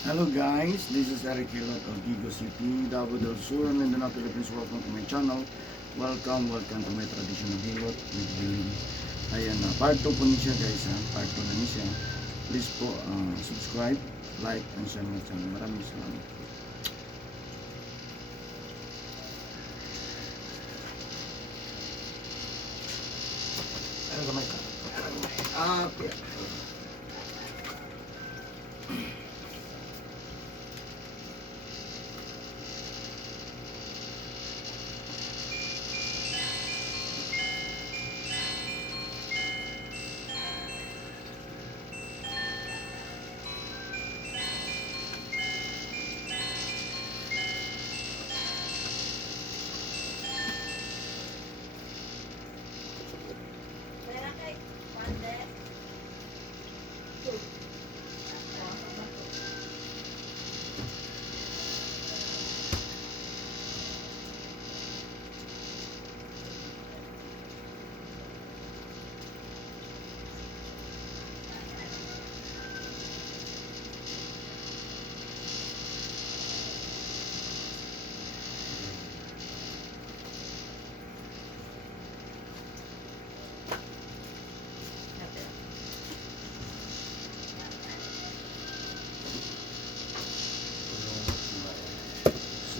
Hello guys, this is Eric Hilot of Gigo City, Davao del Sur, Mindanao, Philippines. Welcome to my channel. Welcome to my traditional Hilot with Healing. Ayan na, part 2 po niya guys ha, part 2 na niya. Please po subscribe, like, and share my channel. Maraming salamat. Ano kamay ka? Okay.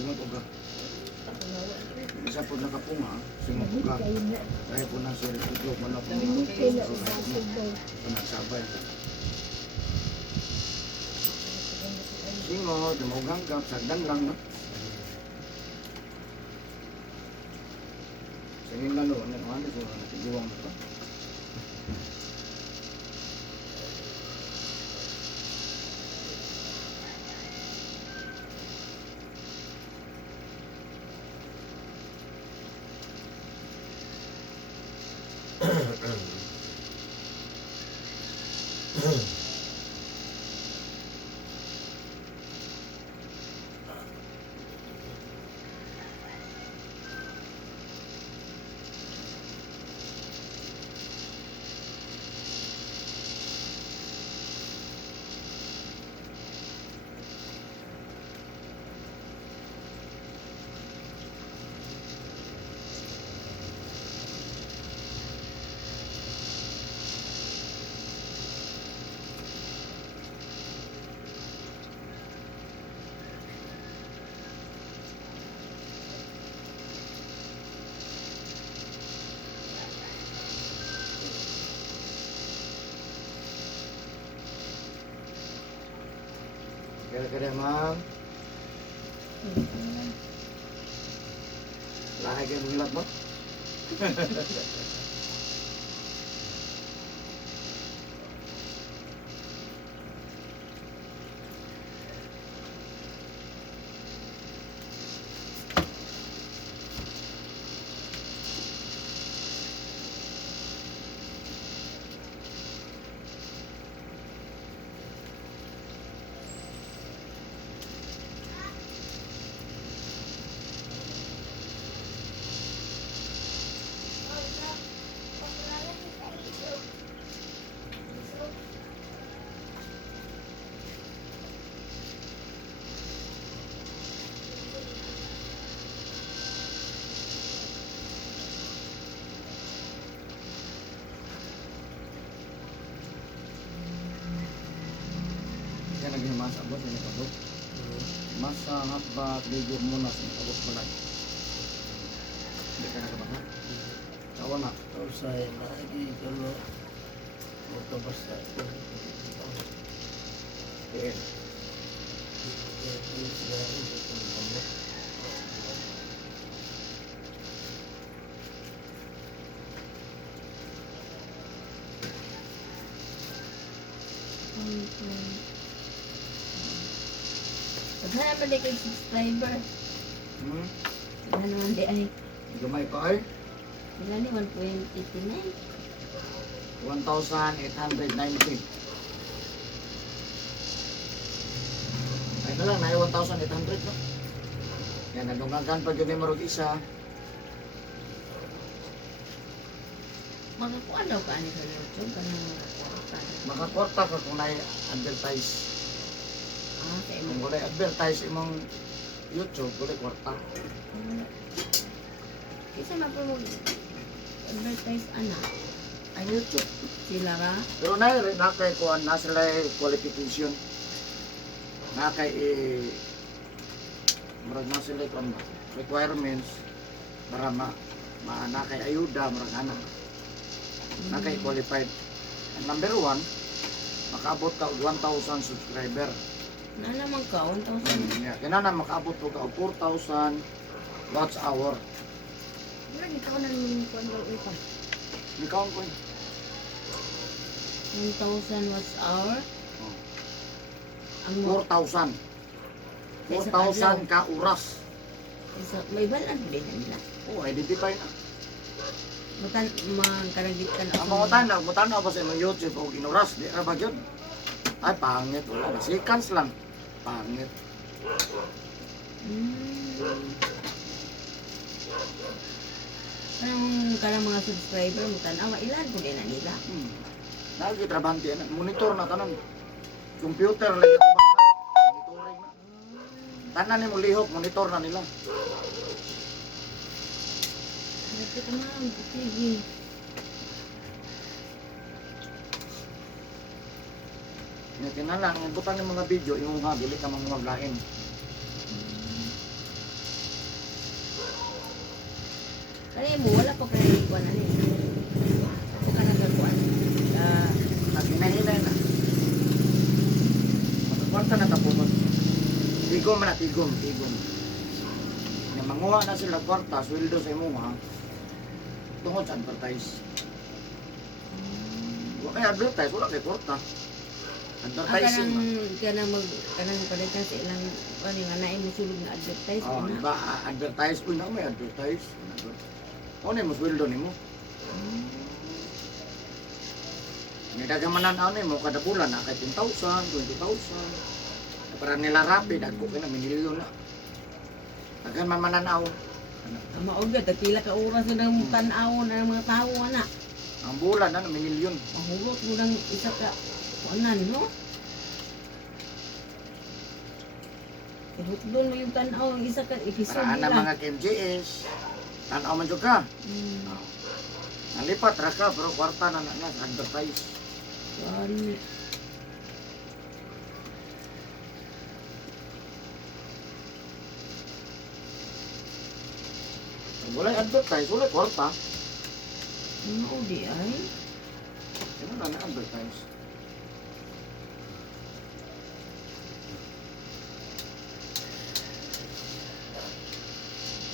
Sunod uga. Isa po nakapunga, sunod uga. Kaya po na sir, itlog mo na po. Nagsabay. Singo, tumugang kap, sagdan lang no. Singin lalo, ano so natiguang mo to. Kira-kira ma'am. Lahat kayo mengilat mo? Kaya naging masa boss, ini kabot. Masa habat, ligo muna sa kabot pala. Hindi ka nakabasa? Tawa na. Kalau saya lagi kalau motor besar itu Diin. itu selalu bertemu. Sana ba di kay subscriber? Sana naman di ay. Gamay ko ay Sila ni 1.89. 1,890. Ay na lang, na 1,800 no? Yan, nadungagan pag yun yung marog isa. Makakuha daw ka ni sa YouTube. Kanang makakuha ka. Makakwarta ka kung na-advertise. Ah, kay Kung wala advertise imong YouTube, wala kwarta. Kasi mapamag advertise ana. Ay YouTube. Sila ka? Pero na kay kuan na sila qualification. Na kay murag na sila kuan requirements para na kay ayuda murag ana. Na kay qualified. Ang number 1, makaabot ka og 1,000 subscriber. Na naman ka 1,000. Yeah, kinana makaabot po ka og 4,000 watts hour. Wala ikaw na naman ko ang upa. Ikaw ko. 1,000 watts hour. Oh. Ang mo 4,000. Isa 4,000 ka oras. may balan din nila. Oh, identify na. Matan mangkaragitan Ang mga tanaw ba sa imong YouTube o ginuras, di ra ba yun? Ay, pangit. Wala na. Seconds lang. Pangit. Kanang mga subscriber mo tanawa ilan po din na nila. Lagi trabante na. Monitor na tanan. Computer lagi ito ba? Monitoring na. Tanan ni mo lihok, monitor na nila. Ito ka ma'am, sige. Nga kinala, ang butang ng mga video, yung mga dili ka mga lain. Kaya mo, wala pa kayo ikuan na rin. Ako ka nagkakuan. At hinahinay na. Magkwarta na tapos. Tigom na, tigom. Nga manguha na sila kwarta, sweldo sa imuha. Tungod sa advertise. Wala kay advertise, wala kay kwarta. Advertising. Kanang palitan sa ilang, ano yung anayin mo sulog na advertise. Oh, na. diba, advertise po na may advertise. Ano yung sweldo ni mo? May dagamanan ano mo, kada bulan na kay 10,000, 20,000. Para nila rapid, ako ka na, minilyon na. Tagan man mananaw. Maugad, pila ka oras na ng tanaw na mga tao, anak. Ang bulan na, minilyon. Mahulot mo ng isa ka, kuanan, no? Doon mo yung tanaw, yung isa ka, episode Para na nila. mga KMJS. Tanaw man dyan ka. Nalipat ra ka, pero kwarta na advertise. Sorry. Wala advertise, wala kwarta. Ano di ay? Ano na advertise?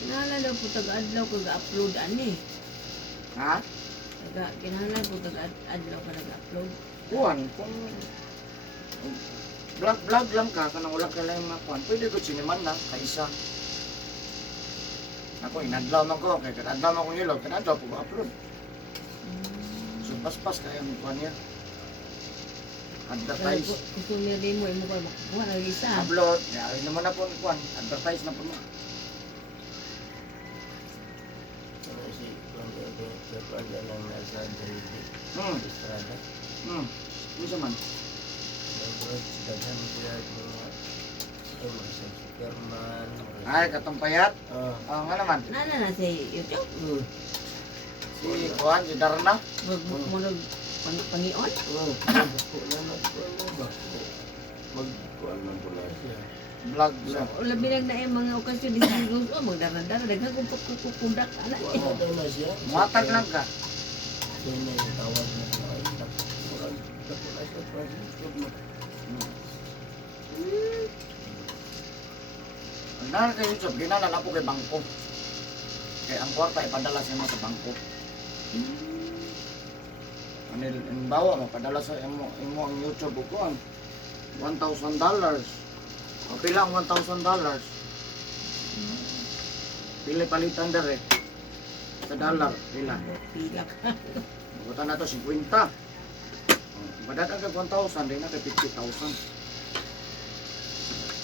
Kinahanglan daw po taga-adlaw kag-upload ani. Ha? Kinahanglan po taga-adlaw ka nag-upload. Kuhan, kung vlog lang ka, kanang wala ka lang mga kuhan, pwede ko siniman na, kaisa. Ako, inadlaw man ko, kaya kadadlaw man ko nilog, kadadlaw po upload. So, paspas kaya ang kuhan niya. Advertise. Gusto niya din mo, imo ka makuha ng isa. Upload, yari naman na po ang kuhan, advertise na po mo. Kasi kung kapanda lang nasa David Estrada. Bisa man. Nagbuhat daghan sila mga sa Superman. Ay, katong payat. Nga naman. Nana na sa YouTube. Si kuhan, si Darna. Mag mo nag pangion. Bako na nagpuan ba? Magkuan man pula siya. Vlog lang. Labi lang na yung mga okasyon di sa gusto, magdara-dara, daghang kukudak, anak eh. Kuan daw na siya. Muhatag lang ka. Siya na yung tawag na ay tapos na siya Francisco. Ang dahil kay YouTube, ginalala po kay bangko. Kaya ang kwarta ipadala sa mo sa bangko. Ang bawa mo, padala sa imo ang YouTube ko ang $1,000. O pila ang $1,000? Pila palitan dere. Sa dollar, pila. Pila ka. Buta na to 50. Madadang ka 1,000, din na kay 50,000.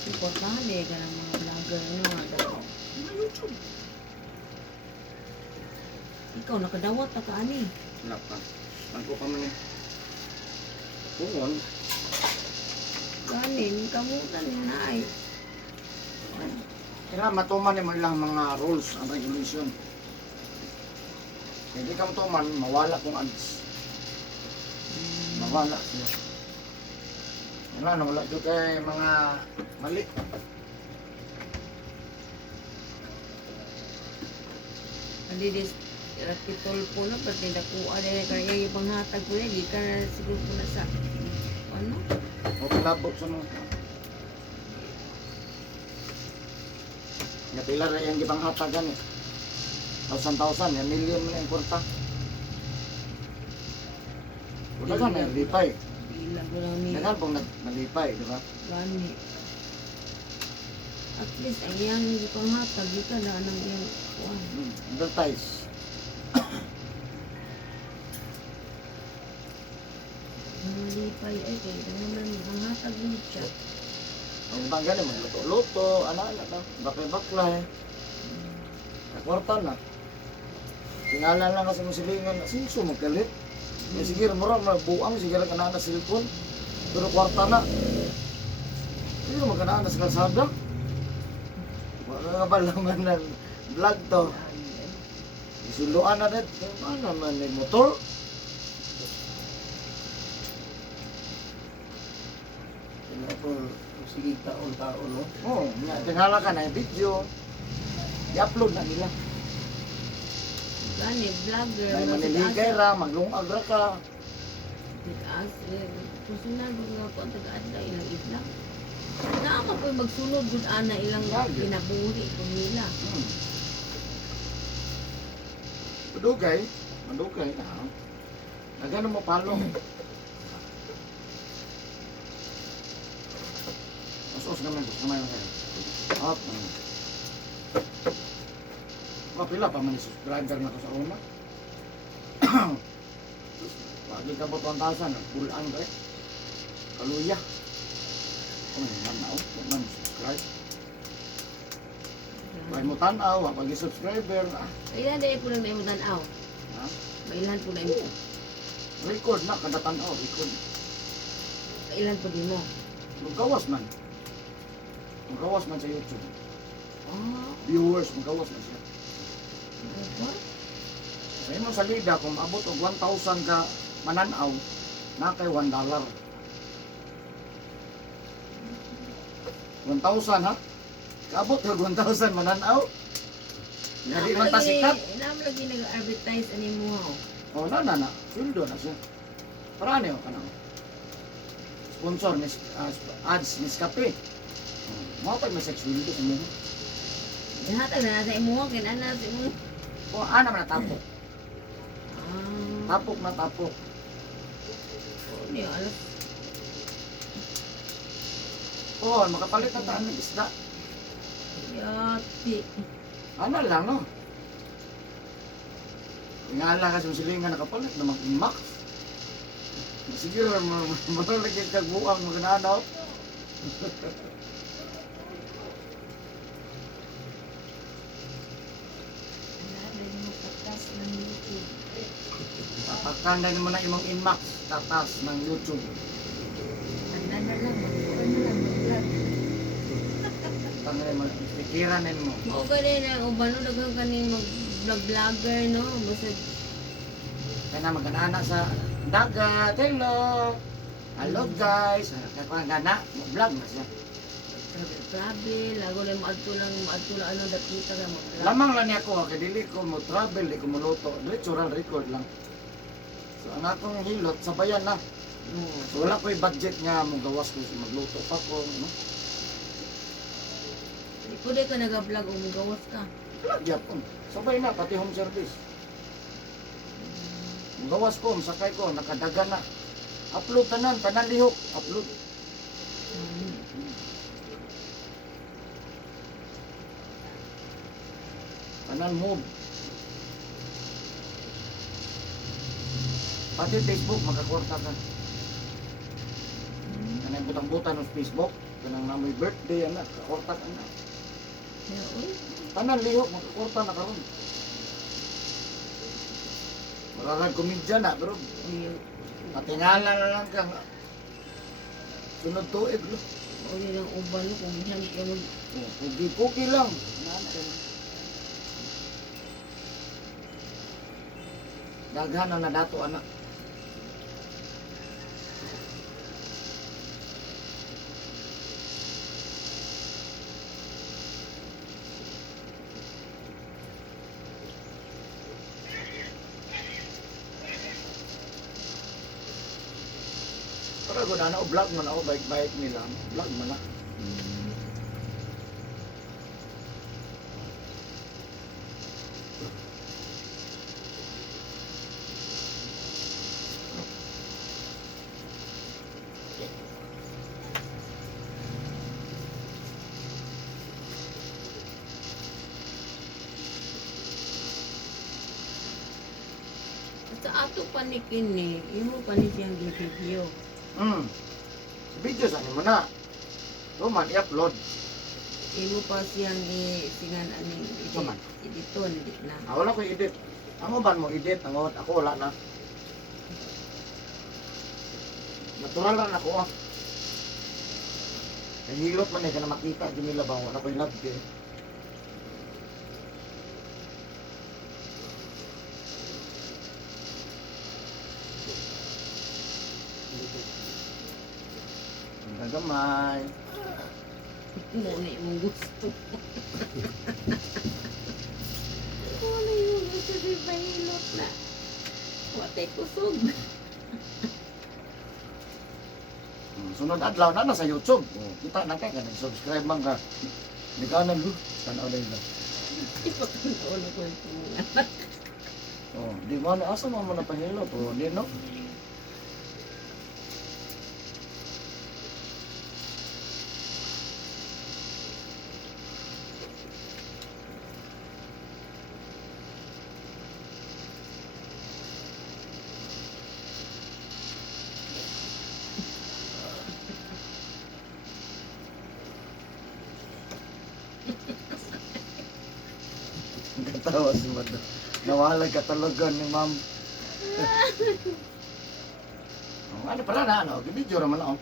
Importante ka ng mga vlogger, mga gano'n. Mga YouTube. Ikaw, nakadawat na ka, ani. Wala pa. Bangko pa man eh. Pungon. Kanin, kamutan na ay. Kailangan matuman yung ilang mga rules and regulation. Hindi ka matuman, mawala kung ads. Mawala siya. Kailangan nawala doon kay mga mali. Adidis, rakitol po na, pati nakuha na kaya yung panghatag ko na, di ka na siguro po na sa, ano? O palabot sa mga. Nga pila rin yung gibang hatagan eh. 1,000, yan million mo na yung kwarta. Wala ka na, lipay. Bilang ko lang ni, Dagan pong nalipay, di ba? gani. At least, ang yan yung panghatag, di ka na nang yung, Advertise. malipay ay kayo naman panghatag mo siya. Ang ibang ganun, magluto-luto, ano-ano na, bakay-baklay. Kwarta na. Tingala lang kasi mong silingan, sinso magkalit. Eh, sige, mura, buang, sige ka na na cellphone. Pero kwarta na. Hindi mo magkanaan na sa kalsada. Wala nga ba laman ng vlog to. Isuluan na rin. Ano naman yung motor? Kaya po, sige taon-taon, no? Oo, tingala ka na yung video. I-upload na nila. Gani, vlogger. May maniligay ra, maglungag ra ka. Tigas, personal nga po ang taga-adla ilang idlang. Naama po magsunod gud ana ilang Lagi. kinabuhi po nila. Madugay. Madugay. Nagano mo palo. Os naman, gusto naman kayo. Up. Pila pa man subscriber na ko sa una. Pagi ka po 1,000, bulan ba eh. Kaluya. Oh, man na oh, man subscribe. Pag mo tanaw, pag subscriber, Ilan dahil po na may mo tanaw? ha? Ilan po na mo? Record na, kada tanaw, record. Ilan po din mo? Magawas man. Magawas man sa YouTube. Ah, Viewers, magawas man siya. ano? Sa imong salida, kung abot og 1,000 ka mananaw, na kay $1. 1,000 ha? Kaabot og 1,000 mananaw? Nga di man ta sikat? Naam lagi nag-advertise ani mo ha. O na. Sweldo na siya. Para ano yun? Sponsor, ads, Nescafe. Mga pag may sex sweldo sa mga. Hatag na sa imo kin ana sa imo. O ano man natapok. Ah, Tapok na tapok. ni alas. O, makapalit na taan ng isda. Yati. Ano lang, no? Ingala kasi yung silingan nakapalit na mag-max. Sige, malagay kagbuang magananaw. Tapakan mo na imong inmax, tatas ng YouTube. Ano na lang, ano lang, vlog. Tangin mo, pikiran mo. Mao gani na ubano daghang kaning mag-vlogger no, basta Kaya na maganana sa dagat, hello guys, kaya gana, vlog na siya. travel, lago lang maadto lang ano dakita ka mag-vlog. Lamang lang niya ako, kaya dili ko mo travel, di ko mo luto, natural record lang. So ang akong hilot, sabayan na. So wala ko'y budget nga, mong gawas ko magluto pa ko, no? Pwede ka nag-vlog o magawas ka. Wala, gyapon. Sabay na, pati home service. Mong gawas ko, masakay ko, nakadaga na. Upload tanan lihok, upload. Tanan move. Pati Facebook, makakorta ka. Kanang butang-butan ng Facebook, kanang namoy birthday, anak, kakorta ka na. Yeah, uy. Tanan lihok, makakorta na karon. Mararag komedya na, pero Uy, patingala na lang kang Sunod tuig lo. O yun ang uban no, kung ihan ka mag... Oh, pugi-pugi lang. Natin. Daghan na nadato anak. Para ko na vlog man ako, bike nila. Vlog man na. Sa ato pa ni kini, imo pa ni siyang video. Video sa mo na. Tuman i-upload. Imo pa siyang singan aning Tuman. editon, edit na. Wala ko edit. Ang uban mo edit, ang ako wala na. Natural lang ako ah. Nahilot man eh, ka na makita, di nila ba, wala ko yung lagdi. Ang gagamay. Muna yung gusto. Muna yung gusto di bahilot na. Watay kusog. Sunod adlaw na sa YouTube. Kita na kay nag-subscribe man ka. Di ka na lu. Tanaw na yun. Ipatunaw na ko yung mga. Di mo na asa mo na pahilot. Di no. Katawa si Madam. Nawalag ka talaga ni ma'am. Ano pala na, ano? Video naman ako.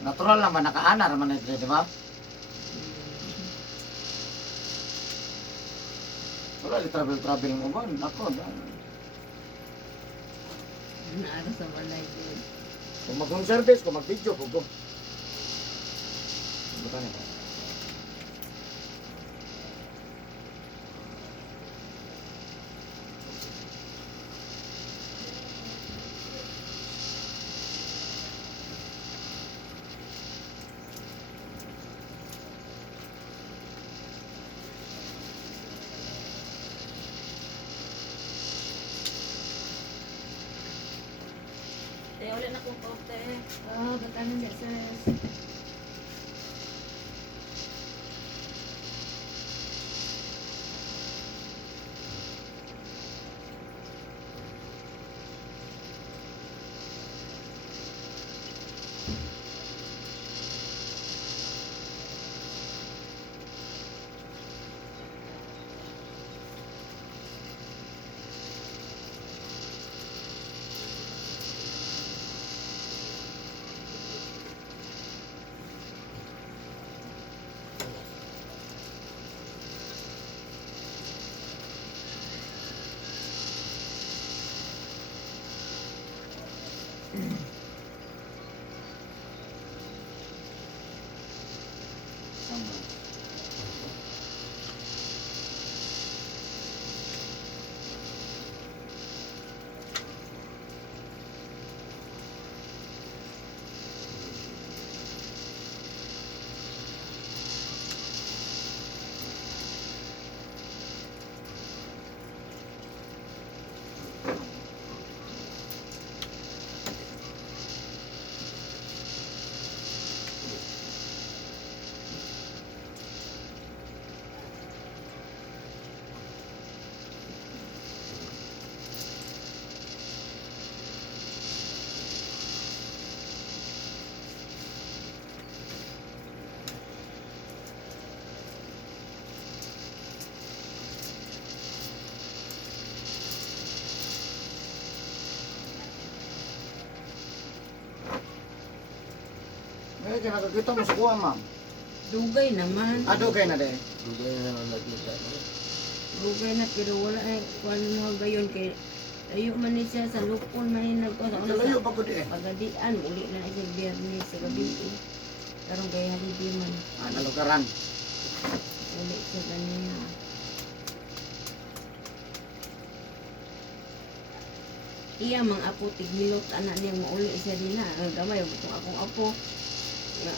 Natural naman, nakaana naman ito, di ba? Wala, travel mo ba? Ako, Naara sa malay din. kung mag-home service, kung mag-video, pugo. Buta na ba? Ulit na kong kote. Ba't ano niya sis? ka nakakita mo sa kuha, ma'am. Dugay naman. Ado kay na de. Dugay na naman nakita no. Dugay na pero wala ay kuan mo gayon kay layo man ni siya sa lupon man ni nagko sa Layo pa ko di eh. pagadian uli na isang biyernes sa gabi. Karong kay haliday man Nalugaran. uli siya ganiya. Iya mga apo tigilot anak niya mauli siya din na ang gamay kung akong apo nga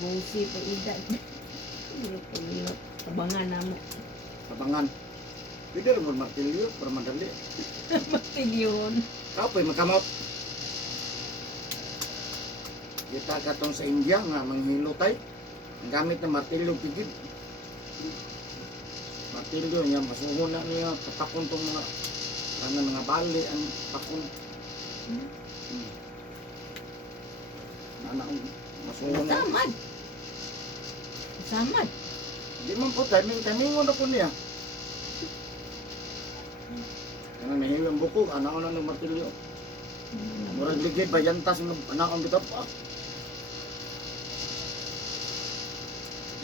busi pa edad. Tigilot tabangan namo. Tabangan. Pwede rin mo martilyo para madali. Matigyon. Kapoy makamot. Kita katong sa India nga manghilotay. Ang gamit na martilyo pigid. Martilyo niya masuhon na niya patakon tong mga bali ang takon. Anak masuhon na. Samad. Samad. Di man po timing na po niya. Ano nahilo ang buko, anak na ng martilyo. Murag ligid bayantas ng anak ang bitap pa.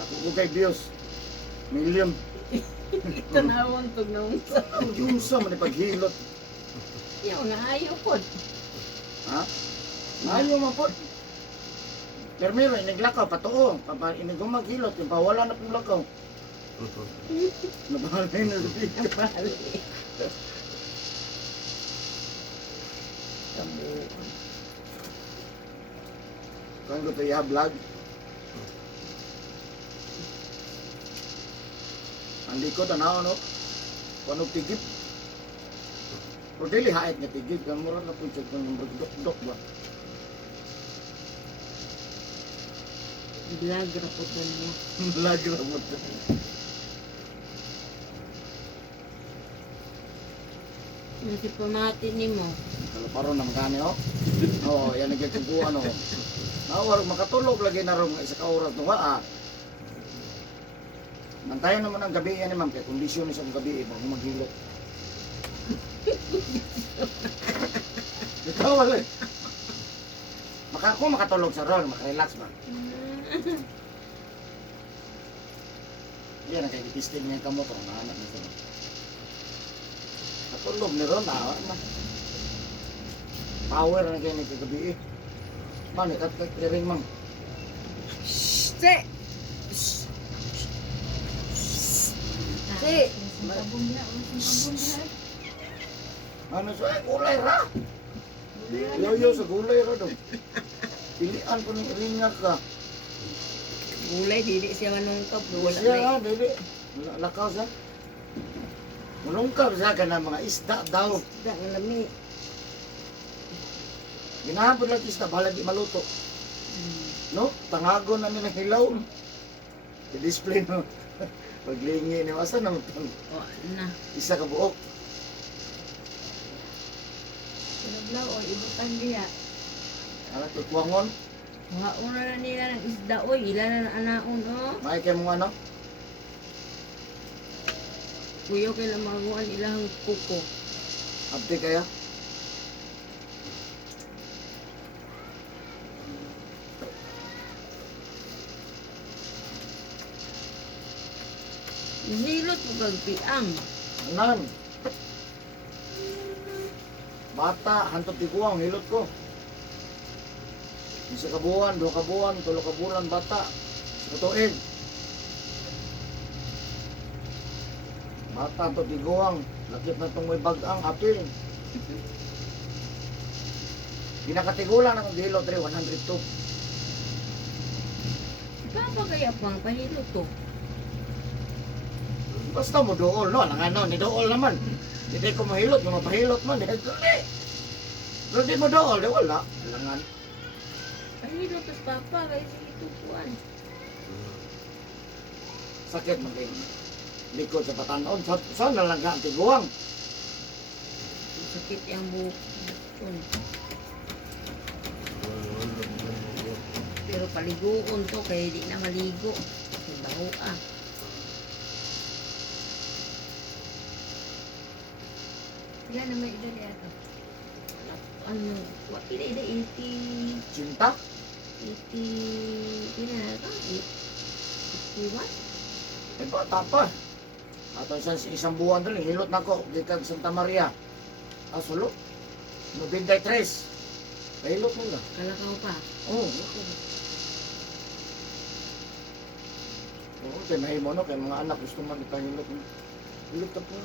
Ako kay Dios. Million. Tanawang tug na unsa. Ang yunsa man paghilot. Yaw nga ayaw po. Ha? Ayaw man po. Permiro, inaglakaw, patuo. Inigong maghilot, yung pawala na pong lakaw. Nabahalay na rin. Bali. Kabuan. Kung gusto i-vlog. Ang likod, ano? Kung tigib. Pero dili hait nga tigib. Kung mura na po siya kung dok ba? Vlog rapot na niya. Vlog na mo. Nasi pamati ni mo. Kalau paro na magani oh. Oh, yan nagkukuha no. Nawar makatulog lagi na ron isa ka oras no ah. Mantayan naman ang gabi yan ma'am kay kondisyon ni sa gabi bago maghilot. Ito wala. Ako makatulog sa ron, makarelax ba? Yan ang kay testing niya kamo to, naanak na sa. Natulog ni ron ah. Power na kayo nagkagabi eh. Man, ikat-ring mang. Si! Si! Ano sa gulay ra? Yoyo sa gulay ra dong. Pilian ko ng ringa ka. Gulay, dili siya manungkap. Wala Siya na ha, dili. Lakaw sa. Mulungkab sa ka na mga isda daw. isda nga lami. Ginahapon lang isda, bahala di maluto. No? Tangagon na nila hilaw. I-display no. Paglingi ni Wasa na O, na. isa ka buok. Pinaglaw o ibutan diya. Anak ko kuwangon. Mga una na nila ng isda. Oy, ilan na anaon o. May kay mga ano? Kuyo kay lamaguan ilang kuko. Abdi kaya? Hilot mo gagpiang. Anan. Bata, hantot di kuwang, hilot ko. Isa ka buwan, 2 ka buwan, 3 ka buwan, bata. Tutuig. Bata, hantot di kuwang. Lakit na itong may bagang apil. Pinakatigulan akong hilot rin, 102. Papa kaya pang pahilot to. Basta mo dool, no? Ang ano, ni dool naman. Hindi ko mahilot, yung mapahilot man, dahil duli. Pero di mo dool, di wala. Alangan. Pahilot tas papa kaya sige tupuan. Sakit mo din. Likod sa patanon. Saan na lang ang tiguang? Sakit yung buhok. Yun. Pero paliguon to kaya di na maligo. Baho ah. Ilan na may edad yata? Ano? Ila 80. Cinta? Pila na ito? 81? Eh, bata pa. Ato isang buwan rin, hilot na ko, dito sa Santa Maria. Sulot. 93. Hilot mo na. Kalakaw pa. Oo. Oo, kaya mahimo no, kaya mga anak gusto man ipahilot. Hilot ka pa.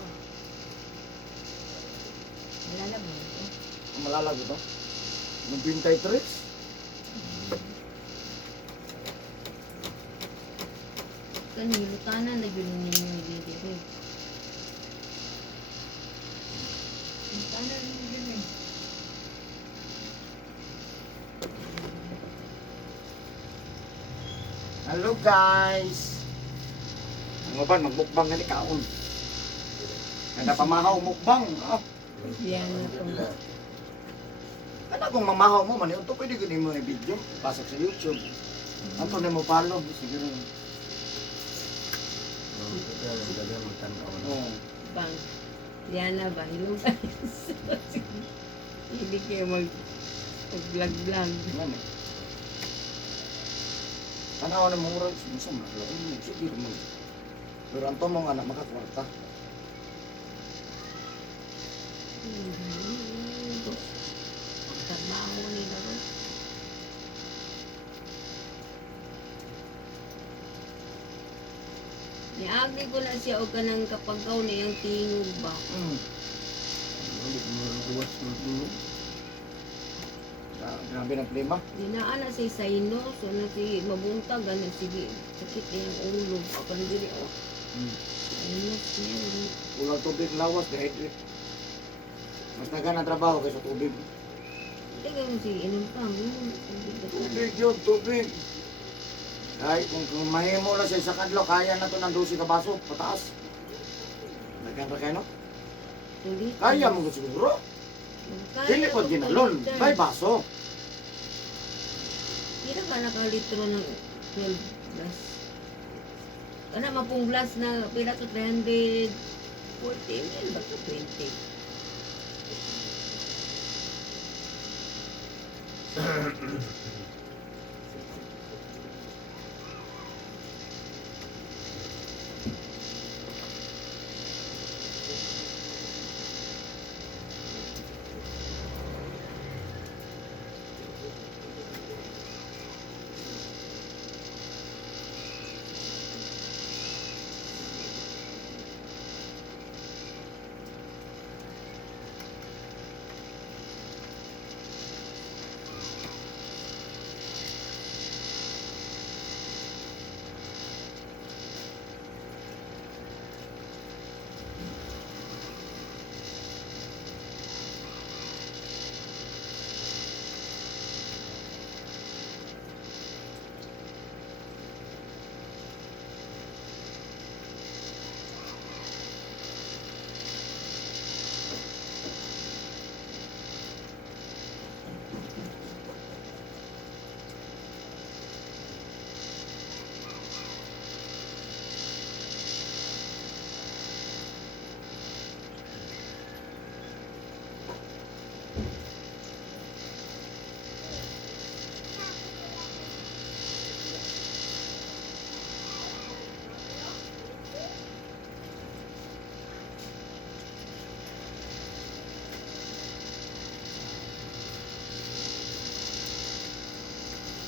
Malala mo ito. Ang malalag ito. 93. Kanilutanan na yun ninyo dito. Hilutanan na yun eh. Hello guys! Ano ba, magbukbang na ni Kaon. Kada pamahaw mukbang. Yan na ito. Ano kung mamahaw mo, man, ito pwede gini mo i-video. Pasok sa YouTube. Ano na mo follow? Siguro. Dagan magtanaw na. Oo. Bang. Yan na ba? Hilutanan. Hindi kayo mag-vlog-vlog. Yan eh. Tanawa na mong oras. Minsan, sige mo. Pero ang tomong anak makakwarta. Trabaho nila ron. Niagi ko na siya o kanang kapagaw na yung tingog ba. Ulit mo ang luwas ng tingog. Grabe ng klima. Dinaan na si Saino, so na si mabuntag, ganun sige, sakit na yung ulo. Ako na dili, oh. Ayos niya. Ulang tubig lawas, dehydrate. Mas naga ng trabaho kaysa tubig. Hindi ka mo sige, inom pa mo. Tubig yun, tubig. Ay, kung mahimo lang sa isa kadlaw, kaya na to ng 12 ka baso, pataas. Nagkan pa kayo, no? Tulit. Kaya mo siguro. Dili ko ginalon, may baso. Kira ka nakalitro ng 12 glass. Kana mapong glass na pila to 340 ml ba to 20?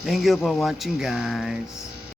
Thank you for watching, guys.